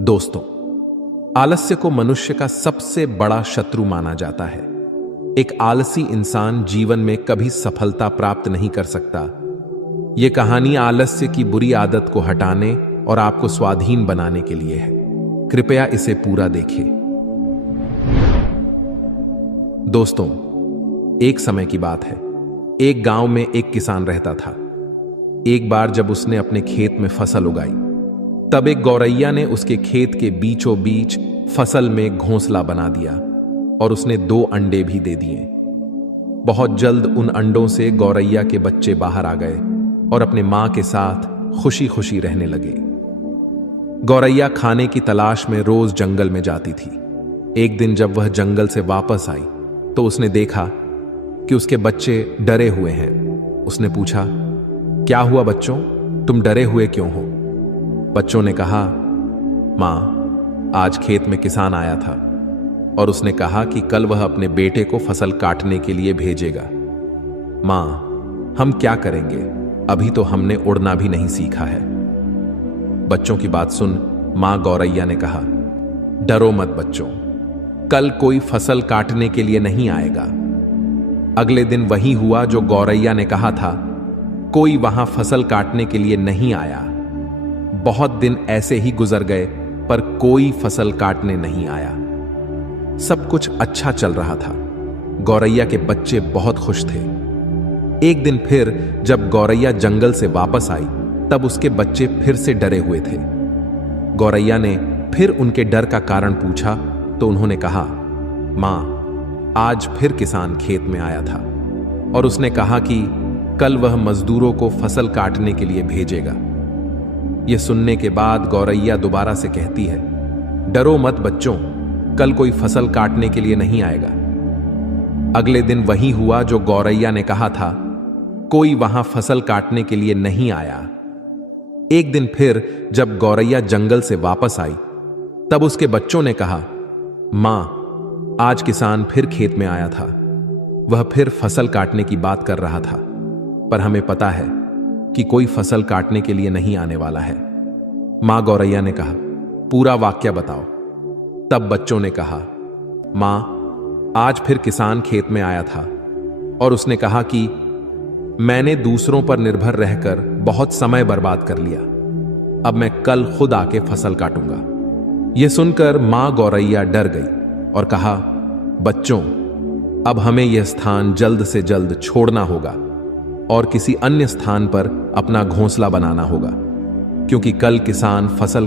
दोस्तों, आलस्य को मनुष्य का सबसे बड़ा शत्रु माना जाता है। एक आलसी इंसान जीवन में कभी सफलता प्राप्त नहीं कर सकता। यह कहानी आलस्य की बुरी आदत को हटाने और आपको स्वाधीन बनाने के लिए है। कृपया इसे पूरा देखें। दोस्तों, एक समय की बात है। एक गांव में एक किसान रहता था। एक बार जब उसने अपने खेत में फसल उगाई, तब एक गौरैया ने उसके खेत के बीचों बीच फसल में घोंसला बना दिया और उसने 2 अंडे भी दे दिए। बहुत जल्द उन अंडों से गौरैया के बच्चे बाहर आ गए और अपने मां के साथ खुशी खुशी रहने लगे। गौरैया खाने की तलाश में रोज जंगल में जाती थी। एक दिन जब वह जंगल से वापस आई तो उसने देखा कि उसके बच्चे डरे हुए हैं। उसने पूछा, क्या हुआ बच्चों, तुम डरे हुए क्यों हो? बच्चों ने कहा, मां, आज खेत में किसान आया था और उसने कहा कि कल वह अपने बेटे को फसल काटने के लिए भेजेगा। मां, हम क्या करेंगे? अभी तो हमने उड़ना भी नहीं सीखा है। बच्चों की बात सुन मां गौरैया ने कहा, डरो मत बच्चों, कल कोई फसल काटने के लिए नहीं आएगा। अगले दिन वही हुआ जो गौरैया ने कहा था। कोई वहां फसल काटने के लिए नहीं आया। बहुत दिन ऐसे ही गुजर गए पर कोई फसल काटने नहीं आया। सब कुछ अच्छा चल रहा था। गौरैया के बच्चे बहुत खुश थे। एक दिन फिर जब गौरैया जंगल से वापस आई तब उसके बच्चे फिर से डरे हुए थे। गौरैया ने फिर उनके डर का कारण पूछा तो उन्होंने कहा, मां, आज फिर किसान खेत में आया था और उसने कहा कि कल वह मजदूरों को फसल काटने के लिए भेजेगा। यह सुनने के बाद गौरैया दोबारा से कहती है, डरो मत बच्चों, कल कोई फसल काटने के लिए नहीं आएगा। अगले दिन वही हुआ जो गौरैया ने कहा था। कोई वहां फसल काटने के लिए नहीं आया। एक दिन फिर जब गौरैया जंगल से वापस आई तब उसके बच्चों ने कहा, मां, आज किसान फिर खेत में आया था। वह फिर फसल काटने की बात कर रहा था, पर हमें पता है कि कोई फसल काटने के लिए नहीं आने वाला है। मां गौरैया ने कहा, पूरा वाक्य बताओ। तब बच्चों ने कहा, मां, आज फिर किसान खेत में आया था और उसने कहा कि मैंने दूसरों पर निर्भर रहकर बहुत समय बर्बाद कर लिया। अब मैं कल खुद आके फसल काटूंगा। यह सुनकर मां गौरैया डर गई और कहा, बच्चों, अब हमें यह स्थान जल्द से जल्द छोड़ना होगा और किसी अन्य स्थान पर अपना घोंसला बनाना होगा, क्योंकि कल किसान फसल